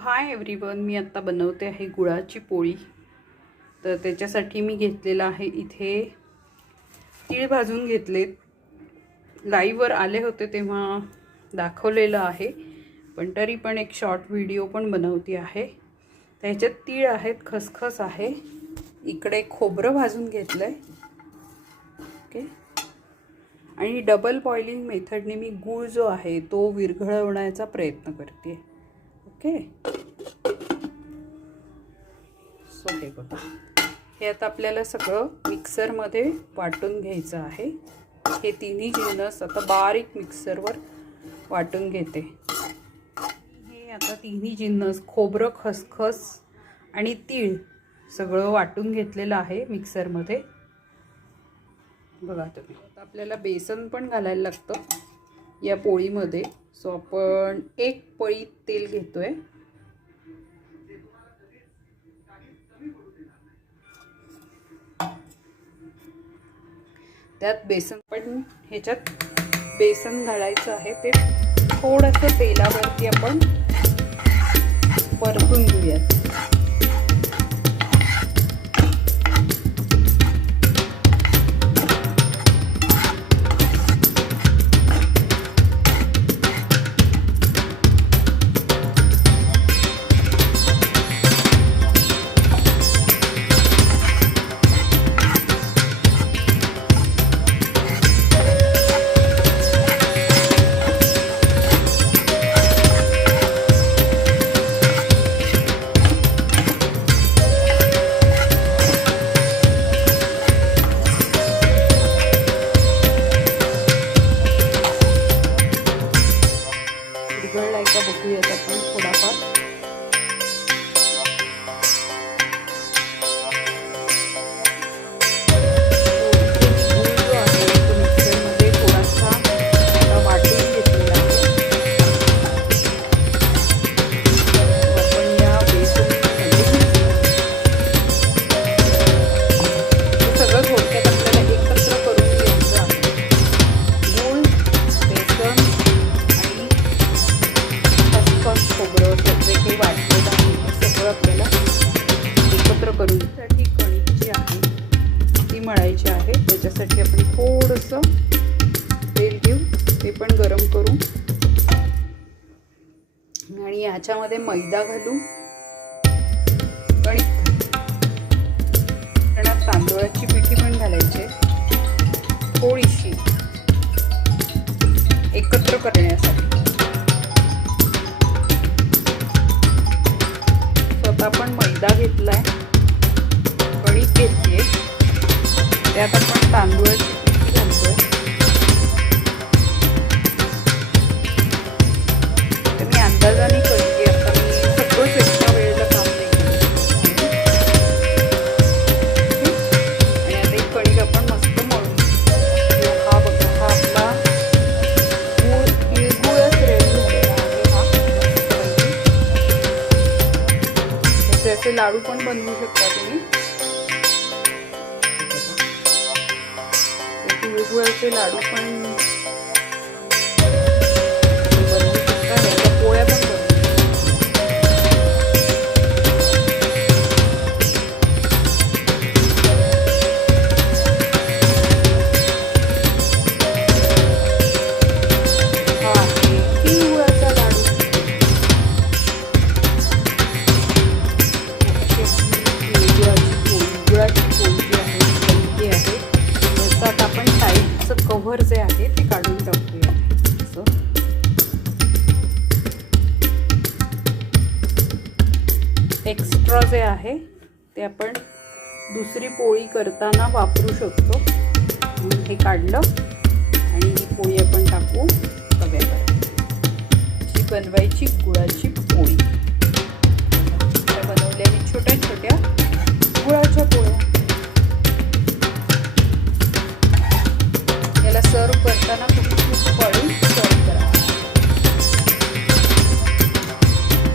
Hi everyone मी आत्ता बनवते आहे गुळाची पोळी. तर त्याच्यासाठी मी घेतलेलं आहे इथे तीळ भाजून घेतलेत. लाईव्हवर आले होते तेव्हा दाखवलेलं आहे पण तरी पण एक शॉर्ट व्हिडिओ पण बनवती आहे. त्याच्यात तीळ आहेत खसखस आहे. इकडे खोबरं भाजून घेतलं आहे ओके आणि डबल बॉइलिंग मेथडने मी गूळ जो आहे तो विरघळवण्याचा प्रयत्न करते ओके. सो हे बघा. हे आता आपल्याला सगळं मिक्सरमध्ये वाटून घ्यायचं आहे. हे तिन्ही जिन्नस आता बारीक मिक्सरवर वाटून घेते. हे आता तिन्ही जिन्नस खोबरं खसखस आणि तीळ सगळं वाटून घेतलेलं आहे मिक्सरमध्ये. बघा तुम्ही. आता आपल्याला बेसन पण घालायला लागतं. या पोळीमध्ये. सो आपण एक पळी तेल घेतोय. त्यात बेसन पण ह्याच्यात बेसन घालायचं आहे. ते थोडंसं तेलावरती आपण परतून घेऊयात. ते पण गरम करू. आणि ह्याच्यामध्ये मैदा घालू. कणिक तांदूळाची पिठी पण घालायची थोडीशी. एकत्र करण्यासाठी. स्वतः आपण मैदा घेतलाय. कणिक घेतली त्यात आपण तांदूळाची लाडू पण बनवू शकता तुम्ही. तिळगुळाचे लाडू पण ते काढून टाकूया. असं. एक्स्ट्रा जे आहे ते आपण दुसरी पोळी करताना वापरू शकतो. म्हणून हे काढलं आणि ही पोळी आपण टाकू तव्यावर. जी बनवायची गुळाची पोळी. त्या बनवल्या मी छोट्या छोट्या abandono